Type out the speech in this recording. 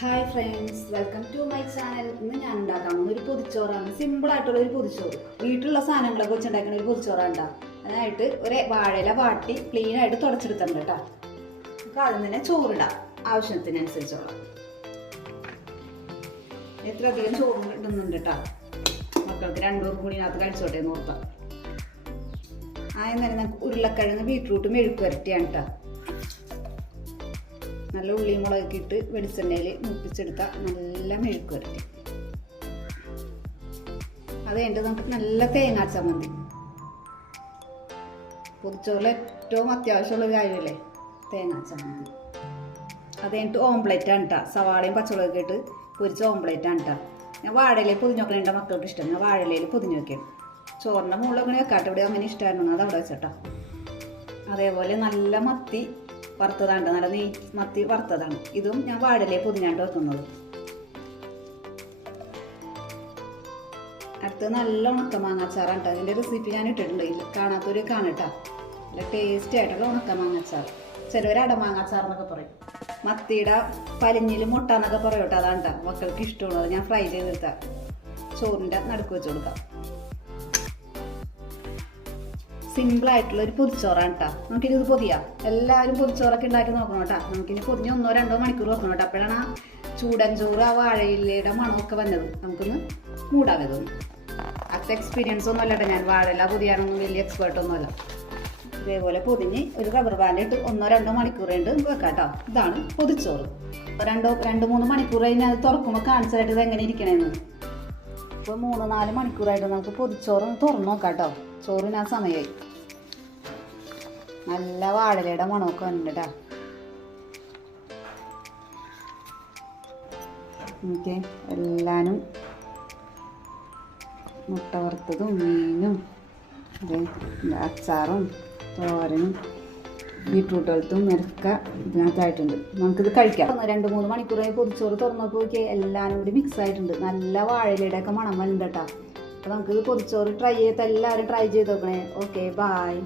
Hi friends welcome to my channel ഇന്ന് ഞാൻ ഉണ്ടാക്കാൻ പോകുന്ന ഒരു പൊതിച്ചോറാണ്. സിമ്പിൾ ആയിട്ടുള്ള ഒരു പൊതിച്ചോറ്. വീട്ടിലുള്ള സാധനങ്ങളൊക്കെ വെച്ച് ഉണ്ടാക്കുന്ന ഒരു പൊതിച്ചോറാണ് കേട്ടോ അതിനായിട്ട് ഒരു വാഴയില വാട്ടി ക്ലീൻ ആയിട്ട് തുടച്ചെടുത്തിട്ടുണ്ട് കേട്ടോ നമുക്ക് ആദ്യം തന്നെ ചോറിടാം. ആവശ്യത്തിനനുസരിച്ചോളാം. എത്ര അധികം ചോറ് ഇടുന്നുണ്ട് കേട്ടോ മക്കൾക്ക് രണ്ടു കൂടി ഇതിനകത്ത് കഴിച്ചോട്ടെ എന്ന് ഓർത്താം. നമുക്ക് ഉരുളക്കിഴങ്ങ് ബീട്രൂട്ട് മെഴുക്ക് വരട്ടിയാണ് കേട്ടോ നല്ല ഉള്ളി മുളകൊക്കെ ഇട്ട് വെളിച്ചെണ്ണയിൽ മുപ്പിച്ചെടുത്ത നല്ല മെഴുക്ക് വരട്ടി. അത് കഴിഞ്ഞിട്ട് നമുക്ക് നല്ല തേങ്ങാ ചമ്മന്തി പൊതിച്ചോറിൽ ഏറ്റവും അത്യാവശ്യമുള്ള കാര്യമല്ലേ? തേങ്ങാ ചമ്മന്തി അത് കഴിഞ്ഞിട്ട് ഓംപ്ലേറ്റ് ആണ് കേട്ടോ സവാളയും പച്ചമുളകൊക്കെ ഇട്ട് പൊരിച്ച ഓംപ്ലേറ്റ് ആണ് കേട്ടോ ഞാൻ വാഴയിലയിൽ പൊതിഞ്ഞ് വെക്കണ എന്റെ മക്കൾക്ക് ഇഷ്ടം ഞാൻ വാഴയിലയിൽ പൊതിഞ്ഞ് നോക്കിയത് ചോറിന്റെ മുകളിൽ അങ്ങനെ വെക്കാട്ടെ ഇവിടെ അങ്ങനെ ഇഷ്ടമായിരുന്നു അത് അവിടെ വെച്ചോട്ടോ. അതേപോലെ നല്ല മത്തി വറുത്തതാണ് നല്ല നെയ് മത്തി വറുത്തതാണ്. ഇതും ഞാൻ വാടലേ പൊതിഞ്ഞാണ്ട് വെക്കുന്നത്. അടുത്ത് നല്ല ഉണക്ക മാങ്ങാച്ചാറാണ് കേട്ടോ. അതിന്റെ റെസിപ്പി ഞാൻ ഇട്ടിട്ടുണ്ട്. ഇതിൽ കാണാത്തൊരു കാണട്ടാ. നല്ല ടേസ്റ്റി ആയിട്ടുള്ള ഉണക്ക മാങ്ങാച്ചാർ ചിലവർ അടമാങ്ങാച്ചാർ എന്നൊക്കെ പറയും. മത്തിയുടെ പലിഞ്ഞിൽ മുട്ട എന്നൊക്കെ പറയും കേട്ടോ. മക്കൾക്ക് ഇഷ്ടമുള്ളത് ഞാൻ ഫ്രൈ ചെയ്തെടുത്താൽ ചോറിന്റെ നടുക്ക് വെച്ച് കൊടുക്കാം. സിമ്പിൾ ആയിട്ടുള്ള ഒരു പൊതിച്ചോറാണ് കേട്ടോ നമുക്കിനി ഇത് പൊതിയാം. എല്ലാവരും പൊതിച്ചോറൊക്കെ ഉണ്ടാക്കി നോക്കണം കേട്ടോ നമുക്കിനി പൊതിഞ്ഞ് ഒന്നോ രണ്ടോ മണിക്കൂർ വെക്കണം കേട്ടോ അപ്പോഴാണ് ആ ചൂടൻ ചോറ് ആ വാഴയിലയുടെ മണമൊക്കെ വന്നത്. നമുക്കൊന്ന് മൂടാൻ തോന്നും അത്ര എക്സ്പീരിയൻസ് ഒന്നും അല്ല ഞാൻ വാഴയില പൊതിയാനൊന്നും വലിയ എക്സ്പേർട്ട് ഒന്നുമല്ല ഇതേപോലെ പൊതിഞ്ഞ് ഒരു റബ്ബർ ബാൻഡ് ഇട്ട് ഒന്നോ രണ്ടോ മണിക്കൂർ നമുക്ക് വെക്കാം കേട്ടോ ഇതാണ് പൊതിച്ചോറ്. രണ്ടോ രണ്ട് മൂന്ന് മണിക്കൂർ കഴിഞ്ഞ് അത് തുറക്കുമ്പോൾ കാണിച്ചായിട്ട് ഇത് എങ്ങനെ ഇരിക്കണേന്ന്. ഇപ്പോൾ മൂന്ന് നാല് മണിക്കൂറായിട്ട് നമുക്ക് പൊതിച്ചോറ് തുറന്നു നോക്കാം കേട്ടോ ചോറിന് സമയമായി നല്ല വാഴലയുടെ മണമൊക്കെ ഉണ്ട് കേട്ടോ എല്ലാനും മുട്ട വറുത്തതും മീനും അച്ചാറും തോരനും ബീട്രൂട്ട് വെളുത്തും മെറുക്ക ഇതിനകത്തായിട്ടുണ്ട് നമുക്കിത് കഴിക്കാം. രണ്ട് മൂന്ന് മണിക്കൂറായി പൊതിച്ചോറ് തുറന്നപ്പോൾ എല്ലാവരും കൂടി മിക്സ് ആയിട്ടുണ്ട്. നല്ല വാഴയിലയുടെ മണം വരുന്നുണ്ട് കേട്ടോ അപ്പോൾ നമുക്കിത് പൊതിച്ചോറ് ട്രൈ ചെയ്ത് എല്ലാവരും ട്രൈ ചെയ്ത് നോക്കണേ. Okay bye